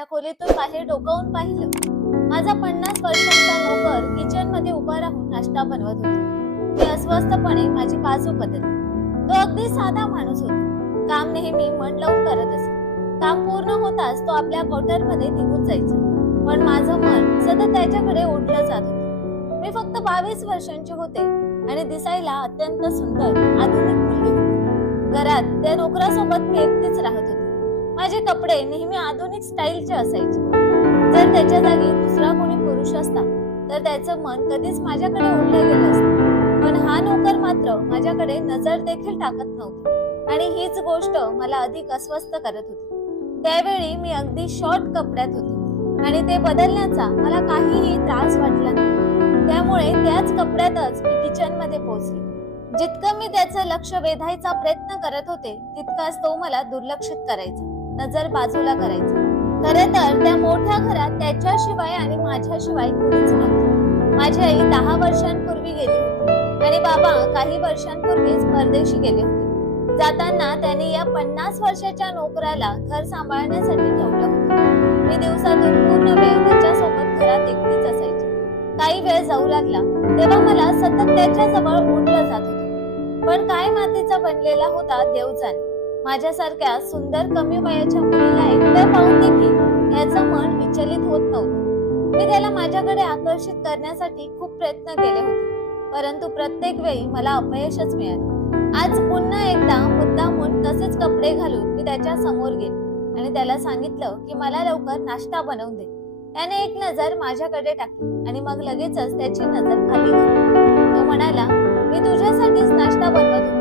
माझ्या खोलीतून बाहेर डोकावून पाहिलं. माझा 50 वर्षांचा नोकर किचन मध्ये उभा राहून नाश्ता बनवत होता. मी अस्वस्थपणे माझी बाजू बदलली. तो अगदी साधा माणूस होता. काम नेहमी मन लावून करत असे. काम पूर्ण होताच तो आपल्या क्वार्टरमध्ये निघून जायचा. पण माझं मन सतत त्याच्याकडे ओढलं जात होतं. मी फक्त 22 वर्षांची होते आणि दिसायला अत्यंत सुंदर आधुनिक मुलगी होती. घरात त्या नोकरासोबत मी एकटीच राहत होते. माझे कपडे नेहमी आधुनिक स्टाईलचे असायचे. जर त्याच्या जागी दुसरा कोणी पुरुष असता तर त्याचं मन कधीच माझ्याकडे ओढलं गेलं असतं. पण हा नोकर मात्र माझ्याकडे नजर देखील टाकत नव्हता आणि हीच गोष्ट मला अधिक अस्वस्थ करत होती. त्यावेळी मी अगदी शॉर्ट कपड्यात होते आणि ते बदलण्याचा मला काहीही त्रास वाटला नाही. त्यामुळे त्याच कपड्यातच मी किचन मध्ये पोहोचले. जितकं मी त्याचं लक्ष वेधायचा प्रयत्न करत होते तितकाच तो मला दुर्लक्षित करायचा, नजर बाजूला करायचा. खरे तर त्या मोठ्या घरात त्याच्याशिवाय आणि माझ्याशिवाय कोणीच नव्हतं. माझी आई 10 वर्षांपूर्वी गेली होती आणि बाबा काही वर्षांपूर्वीच परदेशी गेले होते. जाताना त्यांनी या 50 वर्षाच्या नोकराला घर सांभाळण्यासाठी ठेवलं होतं. मी दिवसातून पूर्ण वेळ त्याच्यासोबत घरात एकटीच असायची. काही वेळ जाऊ लागला तेव्हा मला सतत त्याच्या जवळ ओढलं जात होतं. पण काय मातीचा बनलेला होता देव जाणे. माझ्यासारख्या सुंदर कमी वयाच्या मुलीला एकटं पाहून देखील त्याचं मन विचलित होत नव्हतं. मी त्याला माझ्याकडे आकर्षित करण्यासाठी खूप प्रयत्न केले होते, परंतु प्रत्येक वेळी मला अपयशच मिळाले. आज पुन्हा एकदा मुद्दामून तसेच कपडे घालून मी त्याच्या समोर गेले आणि त्याला सांगितलं की मला लवकर नाश्ता बनवून दे. त्याने एक नजर माझ्याकडे टाकली आणि मग लगेचच त्याची नजर खाली गेली. तो म्हणाला, मी तुझ्यासाठीच नाश्ता बनवत होतो.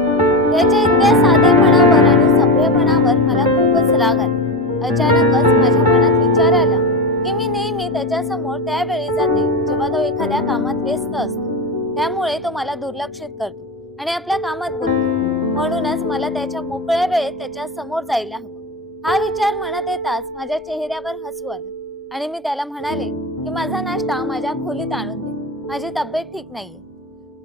त्याच्या इतक्या साधेपणावर आणि सभ्यपणावर मला खूपच राग आला. अचानकच माझ्या मनात विचार आला की मी नेहमी त्याच्या समोर त्यावेळी जाते जेव्हा तो एखाद्या कामात व्यस्त असतो. त्यामुळे तो मला दुर्लक्षित करतो आणि आपल्या कामात गुंततो. म्हणूनच मला त्याच्या मोकळ्या वेळेत त्याच्या समोर जायला हवं. हा विचार मनात येताच माझ्या चेहऱ्यावर हसू आलं आणि मी त्याला म्हणाले की माझा नाश्ता माझ्या खोलीत आणून दे. माझी तब्येत ठीक नाहीये.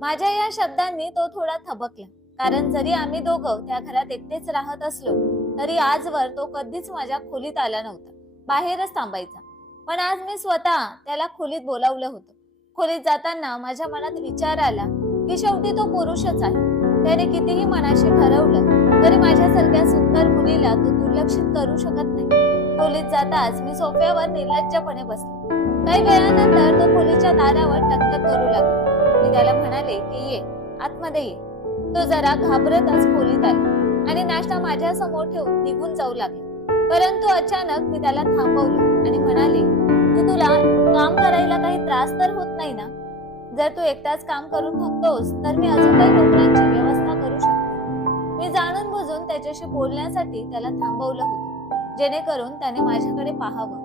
माझ्या या शब्दांनी तो थोडा थबकला, कारण जरी आम्ही दोघं त्या घरात एकटेच राहत असलो तरी आजवर तो कधीच माझ्या खोलीत आला नव्हता. बाहेरच थांबायचा. पण आज मी स्वतः त्याला खोलीत बोलावलं होतं. खोलीत जाताना माझ्या मनात विचार आला की शेवटी तो पुरुषच आहे. त्याने कितीही मनाशी ठरवलं तरी माझ्यासारख्या सुंदर मुलीला तो दुर्लक्षित करू शकत नाही. खोलीत जाताच मी सोफ्यावर निर्लज्जपणे बसले. काही वेळानंतर तो खोलीच्या दारावर टकटक करू लागला. मी त्याला म्हणाले की ये, आतमध्ये ये. तो जरा घाबरतच खोलीत आला आणि नाश्ता माझ्या समोर ठेवून निघून जाऊ लागला. परंतु अचानक मी त्याला थांबवलं आणि म्हणाले की तुला काम करायला काही त्रास तर होत नाही ना? जर तू एकटाच काम करून थकतोस तर मी अजून काही नोकरांची व्यवस्था करू शकते. मी जाणून बुजून त्याच्याशी बोलण्यासाठी त्याला थांबवलं होतं, जेणेकरून त्याने माझ्याकडे पाहावं.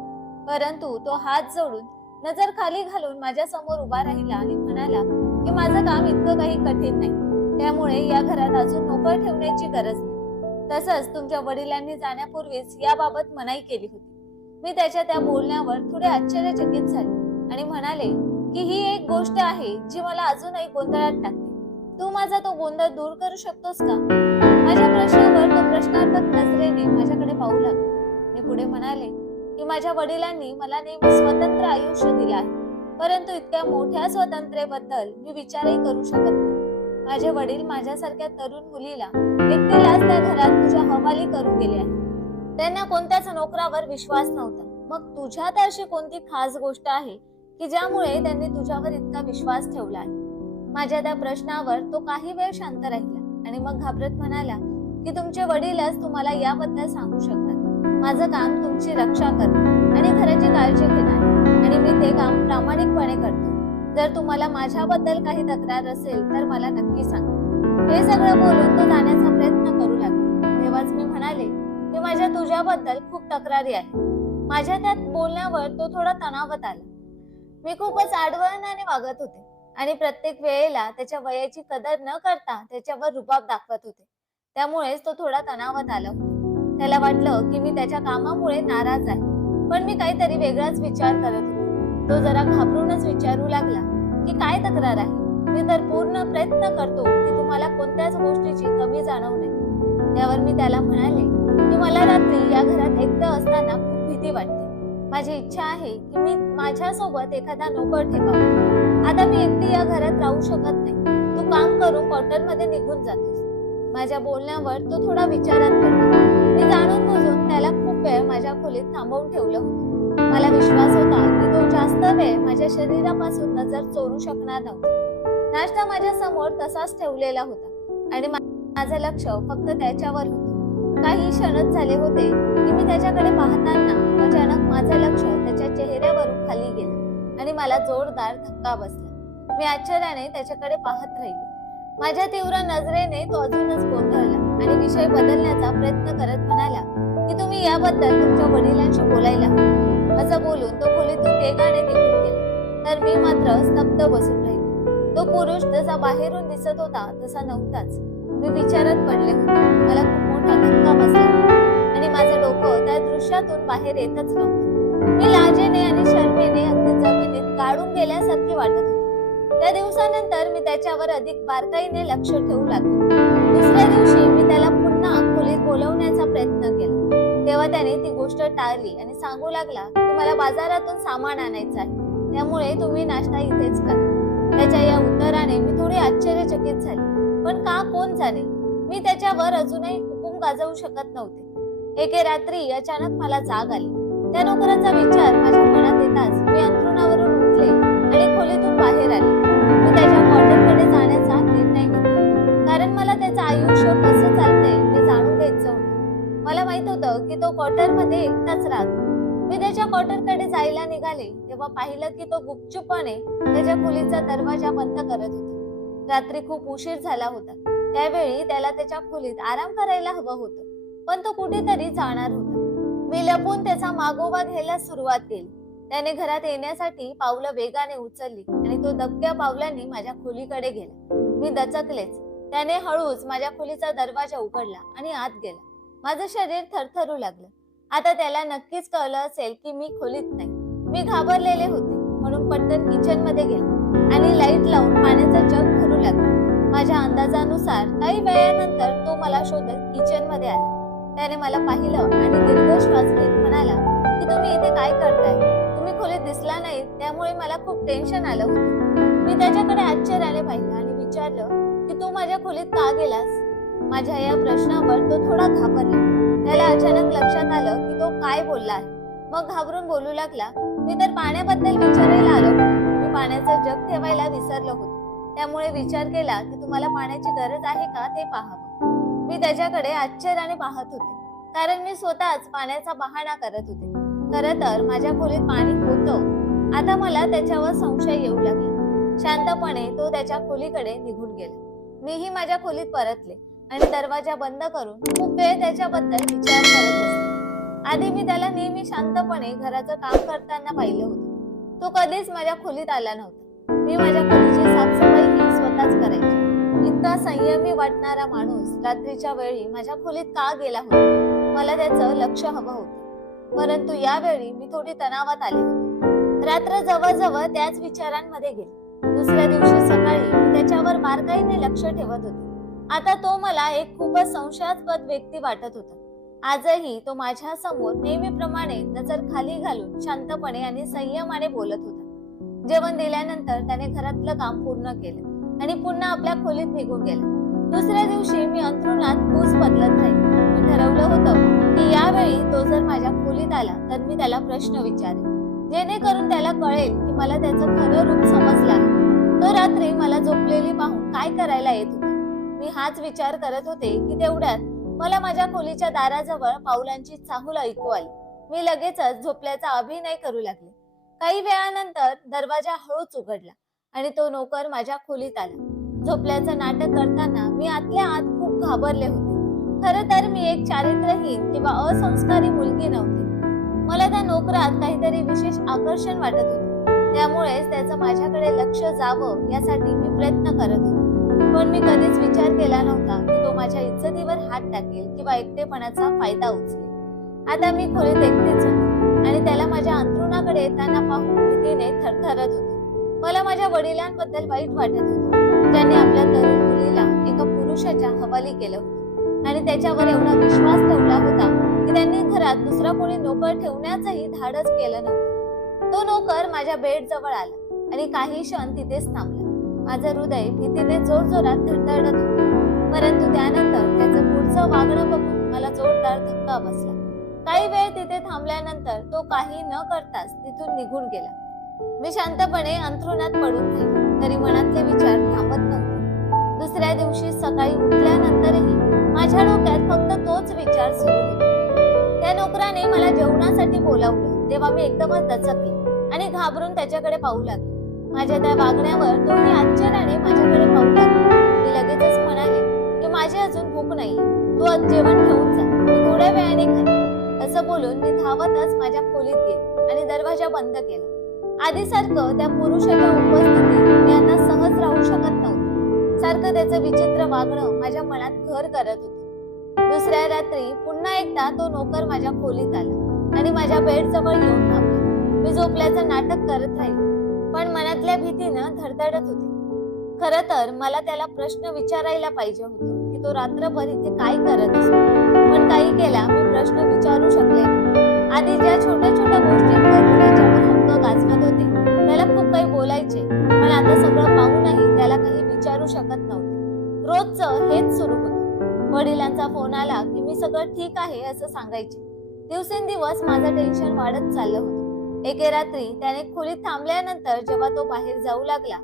परंतु तो हात जोडून नजर खाली घालून माझ्या समोर उभा राहिला आणि म्हणाला की माझं काम इतकं काही कठीण नाही. त्यामुळे या घरात अजून नोकर ठेवण्याची गरज नाही. तसंच तुमच्या वडिलांनी जाण्यापूर्वीच याबाबत मनाई केली होती. मी त्याच्या त्या बोलण्यावर थोडे आश्चर्यचकित झाले आणि म्हणाले की ही एक गोष्ट आहे जी मला अजूनही गोंधळात टाकते. तू माझा तो गोंधळ दूर करू शकतोस का? माझ्या प्रश्नावर तो प्रश्नार्थक नजरेने माझ्याकडे पाहू लागला. मी पुढे म्हणाले की माझ्या वडिलांनी मला नेहमी स्वतंत्र आयुष्य दिले आहे, परंतु इतक्या मोठ्या स्वातंत्र्याबद्दल मी विचारही करू शकत नाही. माझे वडील माझ्यासारख्या तरुण मुलीला एकटीलाच त्या घरात तुझ्या हवाली करून गेले आहे. त्यांना कोणत्याच नोकरावर विश्वास नव्हता. मग तुझ्यात अशी कोणती खास गोष्ट आहे की ज्यामुळे त्यांनी तुझ्यावर इतका विश्वास ठेवला आहे? माझ्या त्या प्रश्नावर तो काही वेळ शांत राहिला आणि मग घाबरत म्हणाला की तुमचे वडीलच तुम्हाला याबद्दल सांगू शकतात. माझं काम तुमची रक्षा करणं आणि घराची काळजी घेणं आहे आणि मी ते काम प्रामाणिकपणे करतो. जर तुम्हाला माझ्याबद्दल काही तक्रार असेल तर मला नक्की सांगा. हे सगळं बोलून तो जाण्याचा प्रयत्न करू लागला. तेव्हाच मी म्हणाले की माझ्या तुझ्याबद्दल खूप तक्रारी आहे. माझ्या त्यात बोलण्यावर तो थोडा तणावात आला. मी खूपच आडवळणाने वागत होते आणि प्रत्येक वेळेला त्याच्या वयाची कदर न करता त्याच्यावर रुबाब दाखवत होते. त्यामुळेच तो थोडा तणावात आला होता. त्याला वाटलं की मी त्याच्या कामामुळे नाराज आहे, पण मी काहीतरी वेगळाच विचार करत होते. तो जरा घाबरूनच विचारू लागला की काय तक्रार आहे? मी तर पूर्ण प्रयत्न करतो की तुम्हाला कोणत्याच गोष्टीची कमी जाणवू नये. त्यावर मी त्याला म्हणाले की मला रात्री या घरात एकटं असताना खूप भीती वाटते. माझी इच्छा आहे की मी माझ्यासोबत एखादा नोकर ठेवावा. आता मी एकटी या घरात राहू शकत नाही. तू काम करून क्वार्टर मध्ये निघून जातोस. माझ्या बोलण्यावर तो थोडा विचारात पडला. मी जाणून बुजून त्याला खूप वेळ माझ्या खोलीत थांबवून ठेवलं होतं. मला विश्वास होता की तो जास्त वेळ माझ्या शरीरापासून नजर चोरू शकणार नव्हता. नाश्ता माझ्या समोर तसाच ठेवलेला होता आणि माझं लक्ष फक्त त्याच्यावर होतं. काही क्षणच झाले होते की मी त्याच्याकडे पाहताना अचानक माझं लक्ष त्याच्या चेहऱ्यावरून खाली गेलं आणि मला जोरदार धक्का बसला. मी आश्चर्याने त्याच्याकडे पाहत राहिले. माझ्या तीव्र नजरेने तो अजूनच गोंधळला आणि विषय बदलण्याचा प्रयत्न करत म्हणाला की तुम्ही याबद्दल तुमच्या वडिलांशी बोलायला हवं. असं बोलून तो खोलीतून वेगाने निघून गेला, तर मी मात्र स्तब्ध बसून राहिले. तो पुरुष जसा बाहेरून दिसत होता तसा नव्हताच. मी विचारात पडले होते. मला खूप मोठा धक्का बसला होता आणि माझं डोकं त्या दृश्यातून बाहेर येतच नव्हतं. मी लाजेने आणि शरमेने अगदी जमिनीत गाडून गेल्यासारखी वाटत होती. त्या दिवसानंतर मी त्याच्यावर अधिक बारकाईने लक्ष ठेवू लागले. दुसऱ्या दिवशी मी त्याला पुन्हा खोलीत बोलवण्याचा प्रयत्न केला. तेव्हा त्याने ती गोष्ट टाळली आणि सांगू लागला की मला बाजारातून सामान आणायचं आहे, त्यामुळे तुम्ही नाश्ता इथेच करा. त्याच्या या उत्तराने मी थोडी आश्चर्यचकित झाले, पण का कोण जाणे. मी त्याच्यावर अजूनही हुकूम गाजवू शकत नव्हते. एके रात्री अचानक मला जाग आली. त्या नोकराचा विचार माझ्या मनात येताच मी अंथरुणावरून उठले आणि खोलीतून बाहेर आले. मी त्याच्या क्वार्टरकडे जाण्याचा निर्णय घेतला, कारण मला त्याचं आयुष्य कसं चालतंय हे जाणून घ्यायचं होतं. मला माहित होतं की तो क्वार्टरमध्ये एकटाच राहतो. मी त्याच्या क्वार्टरकडे जायला निघाले तेव्हा पाहिलं की तो गुपचूपपणे त्याच्या खोलीचा दरवाजा बंद करत होता. रात्री खूप उशीर झाला होता. त्यावेळी त्याला त्याच्या खोलीत आराम करायला हवं होतं, पण तो कुठेतरी जाणार होता. मी लपून त्याचा मागोवा घ्यायला सुरुवात केली. त्याने घरात येण्यासाठी पावलं वेगाने उचलली आणि तो दबक्या पावलांनी माझ्या खोलीकडे गेला. मी दचकलेच. त्याने हळूच माझ्या खोलीचा दरवाजा उघडला आणि आत गेला. माझं शरीर थरथरू लागलं. आता त्याला नक्कीच कळलं असेल की मी खोलीत नाही. मी घाबरलेले होते, म्हणून पटकन किचन मध्ये गेले आणि लाईट लावून पाण्याचं जग भरू लागले. माझ्या अंदाजानुसार काही वेळानंतर तो मला शोधत किचन मध्ये आला. त्याने मला पाहिलं आणि दीर्घ श्वास घेत म्हणाला की तुम्ही इथे काय करताय? तुम्ही खोलीत दिसला नाही, त्यामुळे मला खूप टेन्शन आलं होतं. मी त्याच्याकडे आश्चर्याने पाहिलं आणि विचारलं की तू माझ्या खोलीत का गेलास? माझ्या या प्रश्नावर तो थोडा घाबरला. त्याला अचानक लक्षात आलं की तो काय बोलला आहे. मग घाबरून बोलू लागला, मी तर पाण्याबद्दल विचारायला आलो होतो. मी पाण्याचं जग ठेवायला विसरलो होतो, त्यामुळे विचार केला की तुम्हाला पाण्याची गरज आहे का ते पाहावं. मी त्याच्याकडे आश्चर्याने पाहत होते, कारण मी स्वतःच पाण्याचा बहाणा करत होते. खरं तर माझ्या खोलीत पाणी होतं. आता मला त्याच्यावर संशय येऊ लागला. शांतपणे तो त्याच्या खोलीकडे निघून गेला. मीही माझ्या खोलीत परतले आणि दरवाजा बंद करून खूप वेळ त्याच्याबद्दल विचार करत बसले. आधी मी त्याला नेहमी शांतपणे घराचं काम करताना पाहिलं होतं. तो कधीच माझ्या खोलीत आला नव्हता. मी माझ्या खोलीची साफसफाई ही स्वतःच करायची. इतका संयमी वाटणारा माणूस रात्रीच्या वेळी माझ्या खोलीत का गेला होता? मला त्याचं लक्ष हवं होतं. परंतु यावेळी मी थोडी तणावात आले होते. रात्र जवळजवळ त्याच विचारांमध्ये गेली. दुसऱ्या दिवशी सकाळी मी त्याच्यावर बारकाईने लक्ष ठेवत होते. आता तो मला एक खूपच संशयास्पद व्यक्ती वाटत होता. आजही तो माझ्या समोर नेहमीप्रमाणे नजर खाली घालून शांतपणे आणि संयमाने बोलत होता. जेवण दिल्यानंतर त्याने घरातलं काम पूर्ण केलं आणि पुन्हा आपल्या खोलीत निघून गेला. दुसऱ्या दिवशी मी अंथरुणात कूस बदलत राहिले. मी ठरवलं होतं की यावेळी तो जर माझ्या खोलीत आला तर मी त्याला प्रश्न विचारेन, जेणेकरून त्याला कळेल की मला त्याचं खरं रूप समजलं आहे. तो रात्री मला झोपलेली पाहून काय करायला येत होता. मी हाच विचार करत होते की तेवढ्यात मला माझ्या खोलीच्या दाराजवळ पावलांची चाहूल ऐकू आली. मी लगेचच झोपल्याचा अभिनय करू लागले. काही वेळानंतर दरवाजा हळूच उघडला आणि तो नोकर माझ्या खोलीत आला. झोपल्याचं नाटक करताना मी आतल्या आत खूप घाबरले होते. खरं तर मी एक चारित्र्यहीन किंवा असंस्कारी मुलगी नव्हते. मला त्या नोकरात काहीतरी विशेष आकर्षण वाटत होते. त्यामुळेच त्याचं माझ्याकडे लक्ष जावं यासाठी मी प्रयत्न करत होते. पण मी कधीच विचार केला नव्हता की तो माझ्या इज्जतीवर हात टाकेल किंवा एकटेपणाचा फायदा उचलेल. आता मी खोलीत एकटीच होते आणि त्याला माझ्या अंथरुणाकडे येताना पाहून भीतीने थरथरत होते. मला माझ्या वडिलांबद्दल वाईट वाटत होतं, ज्यांनी आपल्या तरुण मुलीला एका पुरुषाच्या हवाली केलं होतं आणि त्याच्यावर एवढा विश्वास ठेवला होता की त्यांनी घरात दुसरा कोणी नोकर ठेवण्याचंही धाडस केलं नव्हतं. तो नोकर माझ्या बेड जवळ आला आणि काही क्षण तिथेच थांबला. माझं हृदय भीतीने जोरजोरात धडधडत होतं, परंतु त्यानंतर त्याचं पुढचं वागणं बघून मला जोरदार धक्का बसला. काही वेळ तिथे थांबल्यानंतर तो काही न करताच तिथून निघून गेला. मी शांतपणे अंथरुणात पडून राहिले, तरी मनातले विचार थांबत नव्हते. दुसऱ्या दिवशी सकाळी उठल्यानंतरही माझ्या डोक्यात फक्त तोच विचार सुरू होता. त्या नोकराने मला जेवणासाठी बोलावलं तेव्हा मी एकदमच दचकले आणि घाबरून त्याच्याकडे पाहू लागले. माझ्या त्या वागण्यावर तोही आश्चर्याने माझ्याकडे पाहू लागला. मी लगेचच म्हणाले की माझी अजून भूक नाहीये, तू आज जेवण ठेवून जा, मी थोड्या वेळाने खाईन. असं बोलून मी धावतच माझ्या खोलीत गेले आणि दरवाजा बंद केला. आधीसारखं त्या पुरुषाच्या उपस्थितीत मी आता सहज राहू शकत नव्हते. सारखं त्याचं विचित्र वागणं माझ्या मनात घर करत होतं. दुसऱ्या रात्री पुन्हा एकदा तो नोकर माझ्या खोलीत आला आणि माझ्या बेड जवळ येऊन थांबला. मी झोपल्याचं नाटक करत राहिले, पण मनातल्या भीतीनं धडधडत होते. खरं तर मला त्याला प्रश्न विचारायला पाहिजे होतं की तो रात्रभर इथे काय करत असतो, पण काही केला मी प्रश्न विचारू शकले नाही. आधी ज्या छोट्या छोट्या गोष्टींवर मी त्याच्यावर हक्क गाजवत होते त्याला खूप काही बोलायचे, पण आता सगळं पाहूनही त्याला काही विचारू शकत नव्हते. रोजचं हेच सुरू होतं. वडिलांचा फोन आला की मी सगळं ठीक आहे असं सांगायचे. दिवसेंदिवस माझं टेन्शन वाढत चाललं होतं. एके रात्री त्याने खोलीत थांबल्यानंतर जेव्हा तो बाहेर जाऊ लागला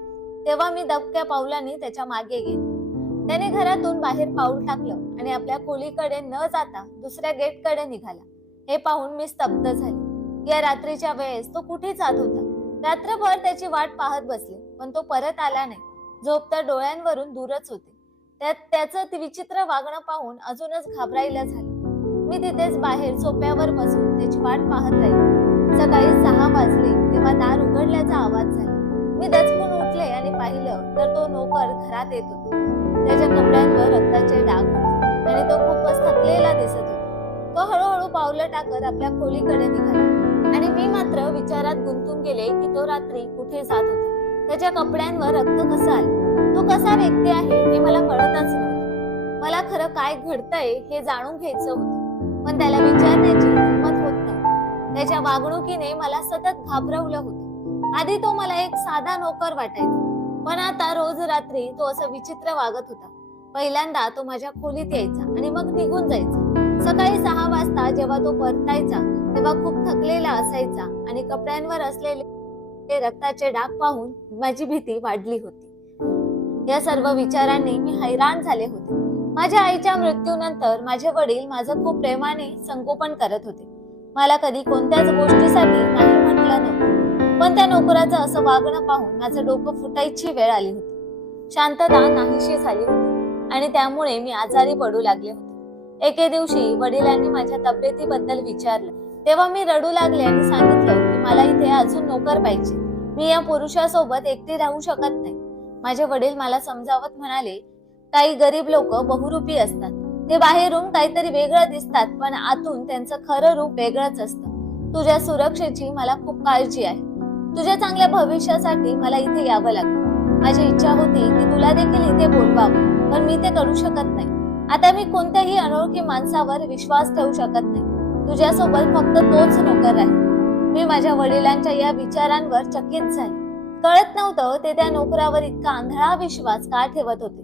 तेव्हा मी दबक्या पावलांनी त्याच्या मागे गेले. त्याने घरातून बाहेर पाऊल टाकलं आणि आपल्या खोलीकडे न जाता दुसऱ्या गेटकडे निघाला. हे पाहून मी स्तब्ध झाले. या रात्रीच्या वेळेस तो कुठे जात होता? रात्रभर त्याची वाट पाहत बसले, पण तो परत आला नाही. झोप तर डोळ्यांवरून दूरच होते. त्याचं विचित्र वागणं पाहून अजूनच घाबरायला झाले. मी तिथेच बाहेर सोप्यावर बसून त्याची वाट पाहत राहिले. सकाळी 6 वाजले तेव्हा दार उघडल्याचा आवाज झाला. मी दचकून उठले आणि पाहिलं तर तो नोकर घरात येत होता. त्याच्या कपड्यांवर रक्ताचे डाग होते आणि तो खूपच थकलेला दिसत होता. तो हळूहळू पावलं टाकत आपल्या खोलीकडे निघाला आणि मी मात्र विचारात गुंतून गेले की तो रात्री कुठे जात होता, त्याच्या कपड्यांवर रक्त कसं आलं, तो कसा व्यक्ती आहे हे मला कळतच नव्हतं. मला खरं काय घडतंय हे जाणून घ्यायचं होतं, पण त्याला विचारण्याची हिंमत होत नव्हती. त्याच्या वागणुकीने मला सतत घाबरवलं होतं. आधी तो मला एक साधा नोकर वाटायचा, पण आता रोज रात्री तो असं विचित्र वागत होता. पहिल्यांदा तो माझ्या खोलीत यायचा आणि मग निघून जायचा. सकाळी 6 वाजता जेव्हा तो परतायचा तेव्हा खूप थकलेला असायचा आणि कपड्यांवर असलेले रक्ताचे डाग पाहून माझी भीती वाढली होती. या सर्व विचारांनी मी हैराण झाले होते. माझ्या आईच्या मृत्यूनंतर माझे वडील माझं खूप प्रेमाने संगोपन करत होते. मला कधी कोणत्याच गोष्टीसाठी नाही म्हटलं नव्हतं, पण त्या नोकराचं असं वागणं पाहून माझं डोकं फुटायची वेळ आली होती. शांतता नाहीशी झाली होती आणि त्यामुळे मी आजारी पडू लागले होते. एके दिवशी वडिलांनी माझ्या तब्येतीबद्दल विचारलं तेव्हा मी रडू लागले आणि सांगितलं की मला इथे अजून नोकर पाहिजे, मी या पुरुषासोबत एकटी राहू शकत नाही. माझे वडील मला समजावत म्हणाले, काही गरीब लोक बहुरूपी असतात, ते बाहेरून काहीतरी वेगळं दिसतात पण आतून त्यांचं खरं रूप वेगळंच असतं. तुझ्या सुरक्षेची मला खूप काळजी आहे. तुझ्या चांगल्या भविष्यासाठी मला इथे यावं लागलं. माझी इच्छा होती की तुला देखील इथे बोलवावं, पण मी ते करू शकत नाही. आता मी कोणत्याही अनोळखी माणसावर विश्वास ठेवू शकत नाही. तुझ्यासोबत फक्त तोच नोकर आहे. मी माझ्या वडिलांच्या या विचारांवर चकित झाले. कळत नव्हतं ते त्या नोकरावर इतका आंधळा विश्वास का ठेवत होते.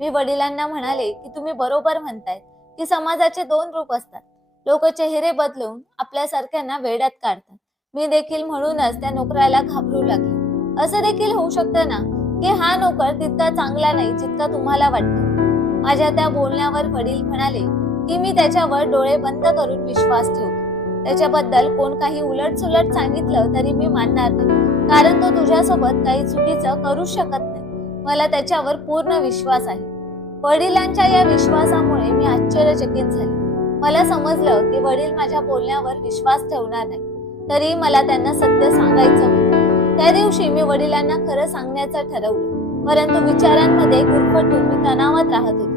मी वडिलांना म्हणाले की तुम्ही बरोबर म्हणताय की समाजाचे 2 रूप असतात. लोक चेहरे बदलून आपल्यासारख्यांना वेड्यात काढतात. मी देखील म्हणूनच त्या नोकराला घाबरू लागले. असं देखील होऊ शकतं ना की हा नोकर तितका चांगला नाही जितका तुम्हाला वाटतं. माझ्या त्या बोलण्यावर वडील म्हणाले की मी त्याच्यावर डोळे बंद करून विश्वास ठेवतो. त्याच्याबद्दल कोण काही उलटसुलट सांगितलं तरी मी मानणार नाही, कारण तो तुझ्यासोबत काही चुकीचं करू शकत नाही. मला त्याच्यावर पूर्ण विश्वास आहे. वडिलांच्या या विश्वासामुळे मी आश्चर्यचकित झाले. मला समजलं की वडील माझ्या बोलण्यावर विश्वास ठेवणार नाही, तरी मला त्यांना सत्य सांगायचं होतं. त्या दिवशी मी वडिलांना खरं सांगण्याचं ठरवलं, परंतु विचारांमध्ये गुरफटून मी तणावात राहत होते.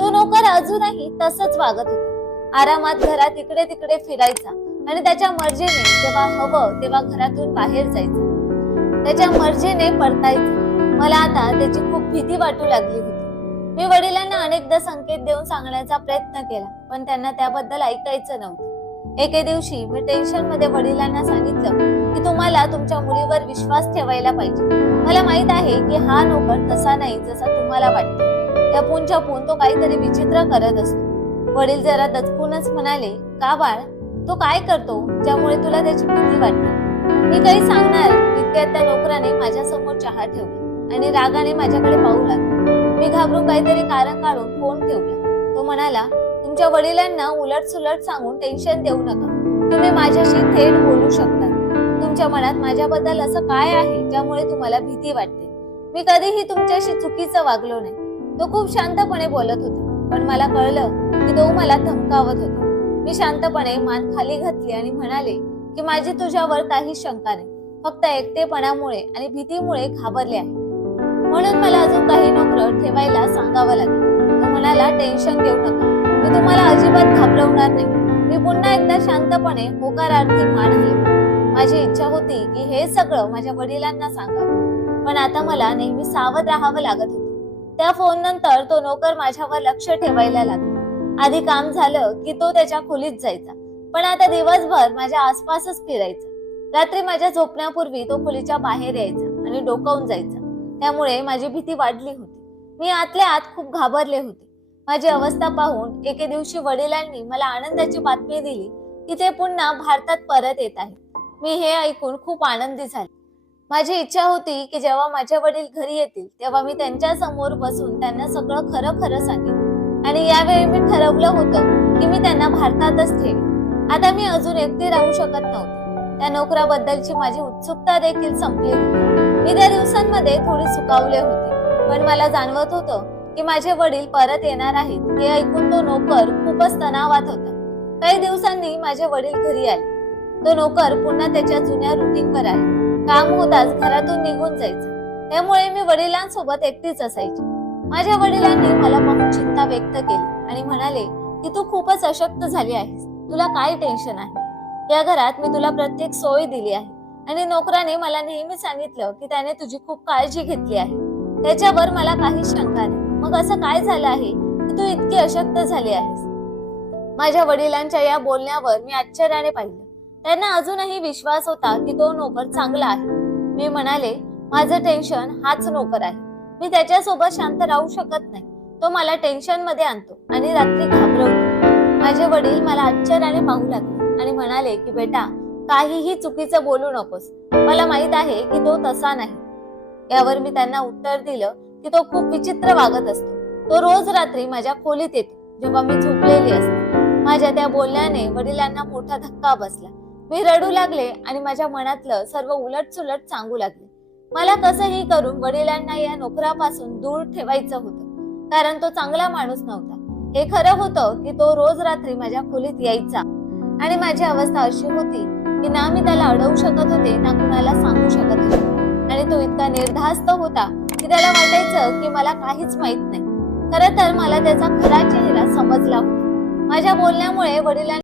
तो नोकर अजूनही तसंच वागत होता. आरामात घरात इकडे तिकडे फिरायचा आणि त्याच्या मर्जीने जेव्हा हवं तेव्हा घरातून बाहेर जायचा, त्याच्या मर्जीने परतायचा. मला आता त्याची खूप भीती वाटू लागली होती. मी वडिलांना अनेकदा संकेत देऊन सांगण्याचा प्रयत्न केला, पण त्यांना त्याबद्दल ऐकायचं नव्हतं. एके दिवशी मी टेन्शन मध्ये वडिलांना सांगितलं की तुम्हाला तुमच्या मुलीवर विश्वास ठेवायला पाहिजे. मला माहित आहे की हा नोकर तसा नाही जसा तुम्हाला वाटतं. लपून छपून तो काहीतरी विचित्र करत असतो. वडील जरा दचकूनच म्हणाले, का बाळ, तो काय करतो ज्यामुळे तुला त्याची भीती वाटते? मी काही सांगणार इतक्यात त्या नोकराने माझ्या समोर चहा ठेवला आणि रागाने माझ्याकडे पाहू लागला. मी घाबरून काहीतरी कारण काढून फोन ठेवला. तो म्हणाला, तुमच्या वडिलांना उलट सुलट सांगून टेन्शन देऊ नका. तुम्ही माझ्याशी थेट बोलू शकता. तुमच्या मनात माझ्याबद्दल असं काय आहे ज्यामुळे तुम्हाला भीती वाटते? मी कधीही तुमच्याशी चुकीचं वागलो नाही. तो खूप शांतपणे बोलत होता, पण मला कळलं की तो मला धमकावत होता. मी शांतपणे मान खाली घातली आणि म्हणाले की माझी तुझ्यावर काही शंका नाही, फक्त एकटेपणामुळे आणि भीतीमुळे घाबरले आहे. म्हणून मला अजून काही नोकर ठेवायला सांगावं लागेल. तो म्हणाला, टेन्शन घेऊ नका, मी तुम्हाला अजिबात घाबरवणार नाही. मी पुन्हा एकदा शांतपणे होकारार्थी मान हलवली. माझी इच्छा होती की हे सगळं माझ्या वडिलांना सांगावं, पण आता मला नेहमी सावध राहावं लागत होतं. त्या फोन नंतर तो नोकर माझ्यावर लक्ष ठेवायला लागला. आधी काम झालं की तो त्याच्या खोलीत जायचा, पण आता दिवसभर माझ्या आसपासच फिरायचा. रात्री माझ्या झोपण्यापूर्वी तो खोलीच्या बाहेर यायचा आणि डोकावून जायचा. त्यामुळे माझी भीती वाढली होती. मी आतल्या आत खूप घाबरले होते. माझी अवस्था पाहून एके दिवशी वडिलांनी मला आनंदाची बातमी दिली की ते पुन्हा भारतात परत येत आहेत. मी हे ऐकून खूप आनंदी झाले. माझी इच्छा होती की जेव्हा माझे वडील घरी येतील तेव्हा मी त्यांच्या समोर बसून त्यांना सगळं खरं खरं सांगेन. आणि यावेळी मी ठरवलं होतं की मी त्यांना भारतातच ठेवेन. आता मी अजून एकटी राहू शकत नव्हते. त्या नोकराबद्दलची माझी उत्सुकता देखील संपली होती. मी त्या दिवसांमध्ये थोडी सुकावले होते, पण मला जाणवत होतं की माझे वडील परत येणार आहेत. हे ऐकून तो नोकर खूपच तणावात होता. काही दिवसांनी माझे वडील घरी आले. तो नोकर पुन्हा त्याच्या जुन्या रुटीनवर आला. काम होताच घरातून निघून जायचं. त्यामुळे मी वडिलांसोबत एकटीच असायची. माझ्या वडिलांनी मला पाहून चिंता व्यक्त केली आणि म्हणाले की तू खूपच अशक्त झाली आहेस. तुला काय टेन्शन आहे? या घरात मी तुला प्रत्येक सोय दिली आहे आणि नोकराने मला नेहमी सांगितलं की त्याने तुझी खूप काळजी घेतली आहे. त्याच्यावर मला काही शंका नाही. मग असं काय झालं आहे की तू इतकी अशक्त झाली आहेस? माझ्या वडिलांच्या या बोलण्यावर मी आश्चर्याने पाहिलं. त्यांना अजूनही विश्वास होता की तो नोकर चांगला आहे. मी म्हणाले, माझं टेन्शन हाच नोकर आहे. मी त्याच्यासोबत शांत राहू शकत नाही. तो मला टेन्शन मध्ये आणतो आणि रात्री घाबरवतो. माझे वडील मला आश्चर्याने पाहू लागले आणि म्हणाले की बेटा, काहीही चुकीचं बोलू नकोस. मला माहित आहे की तो तसा नाही. यावर मी त्यांना उत्तर दिलं की तो खूप विचित्र वागत असतो. तो रोज रात्री माझ्या खोलीत येतो जेव्हा मी झोपलेली असते. माझ्या त्या बोलण्याने वडिलांना मोठा धक्का बसला. मी रडू लागले आणि माझ्या मनातलं सर्व उलट सुलट सांगू लागले. मला कसंही करून वडिलांना या नोकरापासून दूर ठेवायचं होतं, कारण तो चांगला माणूस नव्हता. हे खरं होतं की तो रोज रात्री माझ्या खोलीत यायचा आणि माझी अवस्था अशी होती की ना मी त्याला अडवू शकत होते ना कुणाला सांगू शकत होते. आणि तो इतका निर्धास्त होता की त्याला वाटायचं की मला काहीच माहित नाही. खरं तर मला त्याचा खरा चेहरा समजला होता. माझ्या बोलण्यामुळे वडिलांना